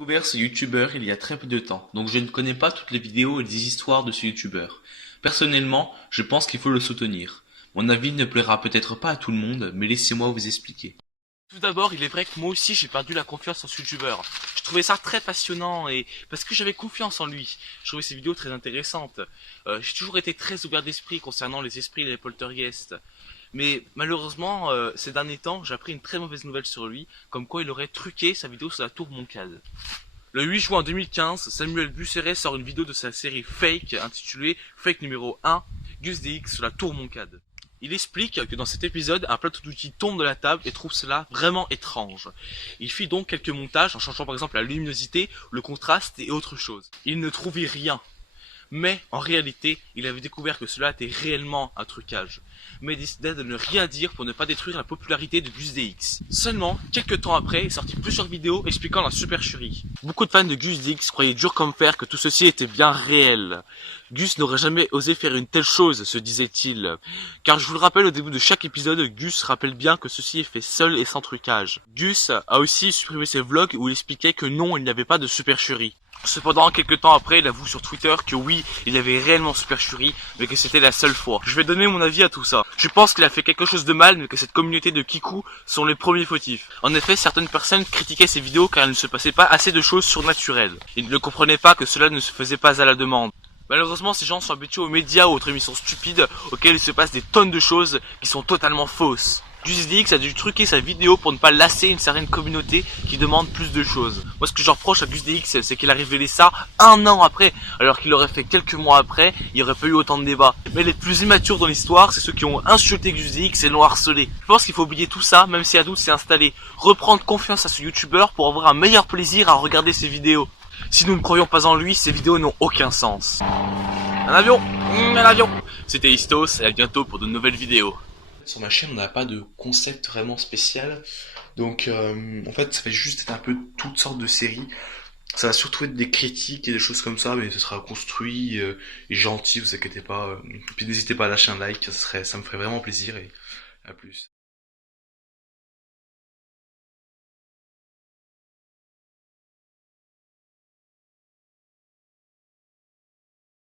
J'ai découvert ce youtubeur il y a très peu de temps, donc je ne connais pas toutes les vidéos et les histoires de ce youtubeur. Personnellement, je pense qu'il faut le soutenir. Mon avis ne plaira peut-être pas à tout le monde, mais laissez-moi vous expliquer. Tout d'abord, il est vrai que moi aussi j'ai perdu la confiance en ce youtubeur. Je trouvais ça très passionnant et parce que j'avais confiance en lui. Je trouvais ses vidéos très intéressantes. J'ai toujours été très ouvert d'esprit concernant les esprits et les poltergeists. Mais malheureusement, ces derniers temps, j'ai appris une très mauvaise nouvelle sur lui, comme quoi il aurait truqué sa vidéo sur la tour Moncade. Le 8 juin 2015, Samuel Busseret sort une vidéo de sa série Fake intitulée Fake numéro 1, Gus DX sur la tour Moncade. Il explique que dans cet épisode, un plateau d'outils tombe de la table et trouve cela vraiment étrange. Il fit donc quelques montages en changeant par exemple la luminosité, le contraste et autre chose. Il ne trouvait rien. Mais en réalité, il avait découvert que cela était réellement un trucage, mais décida de ne rien dire pour ne pas détruire la popularité de Gus DX. Seulement, quelques temps après, il sortit plusieurs vidéos expliquant la supercherie. Beaucoup de fans de Gus DX croyaient dur comme fer que tout ceci était bien réel. Gus n'aurait jamais osé faire une telle chose, se disait-il. Car je vous le rappelle au début de chaque épisode, Gus rappelle bien que ceci est fait seul et sans trucage. Gus a aussi supprimé ses vlogs où il expliquait que non, il n'y avait pas de supercherie. Cependant, quelques temps après, il avoue sur Twitter que oui, il avait réellement supercherie, mais que c'était la seule fois. Je vais donner mon avis à tout ça. Je pense qu'il a fait quelque chose de mal, mais que cette communauté de Kikou sont les premiers fautifs. En effet, certaines personnes critiquaient ses vidéos car il ne se passait pas assez de choses surnaturelles. Ils ne comprenaient pas que cela ne se faisait pas à la demande. Malheureusement, ces gens sont habitués aux médias ou autres émissions stupides auxquelles il se passe des tonnes de choses qui sont totalement fausses. Gus DX a dû truquer sa vidéo pour ne pas lasser une certaine communauté qui demande plus de choses. Moi, ce que je reproche à Gus DX, c'est qu'il a révélé ça un an après, alors qu'il aurait fait quelques mois après, il n'y aurait pas eu autant de débats. Mais les plus immatures dans l'histoire, c'est ceux qui ont insulté Gus DX et l'ont harcelé. Je pense qu'il faut oublier tout ça, même si un doute s'est installé. Reprendre confiance à ce youtubeur pour avoir un meilleur plaisir à regarder ses vidéos. Si nous ne croyons pas en lui, ces vidéos n'ont aucun sens. Un avion, un avion. C'était Istos et à bientôt pour de nouvelles vidéos. Sur ma chaîne, on n'a pas de concept vraiment spécial, donc en fait, ça va juste être un peu toutes sortes de séries. Ça va surtout être des critiques et des choses comme ça, mais ce sera construit et gentil, vous inquiétez pas. Puis n'hésitez pas à lâcher un like, ça me ferait vraiment plaisir et à plus.